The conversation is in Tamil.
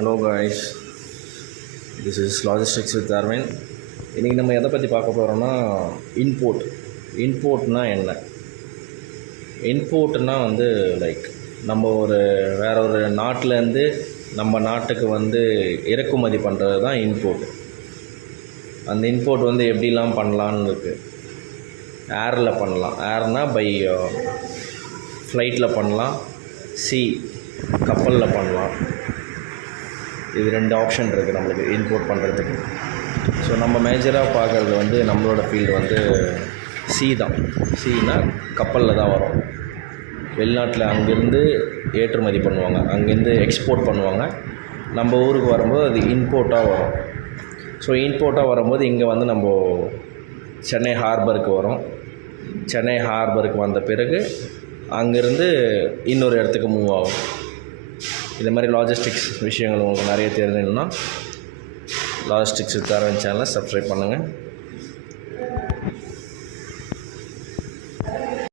Hello guys, this is logistics with Aravind. இன்றைக்கி நம்ம எதை பற்றி பார்க்க போகிறோம்னா இன்போர்ட்னா என்ன? இன்போர்ட்னா லைக் நம்ம வேறு ஒரு நாட்டிலேருந்து நம்ம நாட்டுக்கு இறக்குமதி பண்ணுறது தான் இன்போர்ட். அந்த இன்போர்ட் எப்படிலாம் பண்ணலான்னு இருக்குது. ஏரில் பண்ணலாம். ஏர்னால் பை ஃப்ளைட்டில் பண்ணலாம், கப்பலில் பண்ணலாம். இது 2 ஆப்ஷன் இருக்குது நம்மளுக்கு இம்போர்ட் பண்ணுறதுக்கு. ஸோ நம்ம மேஜராக பார்க்குறது நம்மளோட ஃபீல்டு தான். சீனா கப்பலில் தான் வரும். வெளிநாட்டில் அங்கேருந்து ஏற்றுமதி பண்ணுவாங்க, அங்கேருந்து எக்ஸ்போர்ட் பண்ணுவாங்க. நம்ம ஊருக்கு வரும்போது அது இம்போர்ட்டாக வரும். ஸோ இம்போர்ட்டாக வரும்போது இங்கே நம்ம சென்னை ஹார்பருக்கு வரும். சென்னை ஹார்பருக்கு வந்த பிறகு அங்கேருந்து இன்னொரு இடத்துக்கு மூவ் ஆகும். இந்த மாதிரி லாஜிஸ்டிக்ஸ் விஷயங்கள் உங்களுக்கு நிறைய தெரிஞ்சுக்கணுன்னா லாஜிஸ்டிக்ஸ் வித் அரவிந்த் சேனலை சப்ஸ்கிரைப் பண்ணுங்கள்.